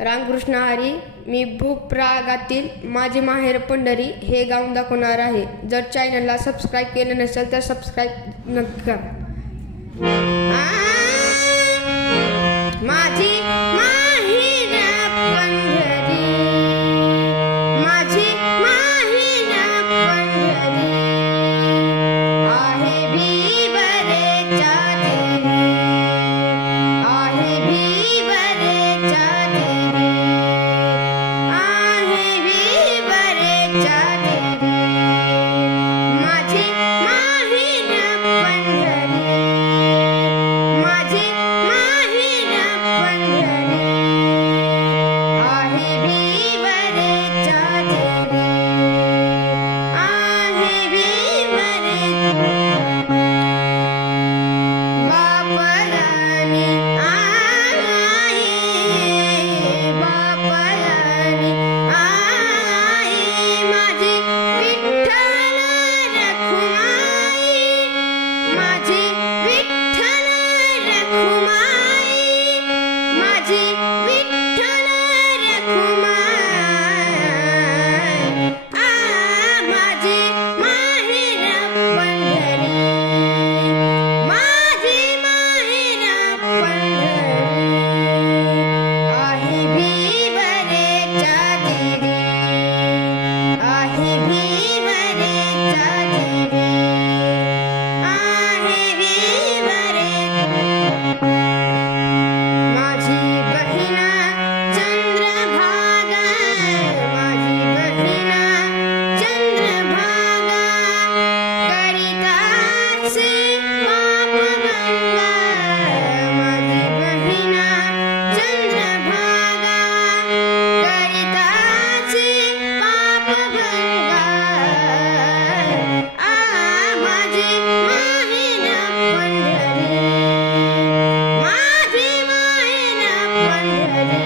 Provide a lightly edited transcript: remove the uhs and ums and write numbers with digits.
रामकृष्ण हरी. मी भूपरागातील माझे माहेर पंढरी हे गाऊन दाखवणार आहे. जर चॅनलला सबस्क्राईब केलं नसेल तर सबस्क्राईब नक्की करा. माझी माहेर पंढरी, माझी माहेर पंढरी आहे भिवरेच्या देवी, आहे भिवरेच्या देवी, आहे भिवरेच्या देवी. माझी माहेर पंढरी, माझी माहेर पंढरी आहे भिवरेच्या देवी, आहे भिवरे. बापरानी आई, बापरानी आई, माझी विठ्ठल रखुमाई, माझी विठ्ठल रखुमाई, माझी विठ्ठल रखुमाई. माझी माहेर पंढरी, माझी माहेर पंढरी आहे भिवरेच्या देवी, आहे भिवरेच्या देवी, आहे भिवरे. माझी बहीण चंद्रभागा, माझी बहीण चंद्रभागा करिताचे पापभंगा, माझी बहीण चंद्रभागा करिताचे पापभंगा. माझी माहेर पंढरी, माझी माहेर पंढरी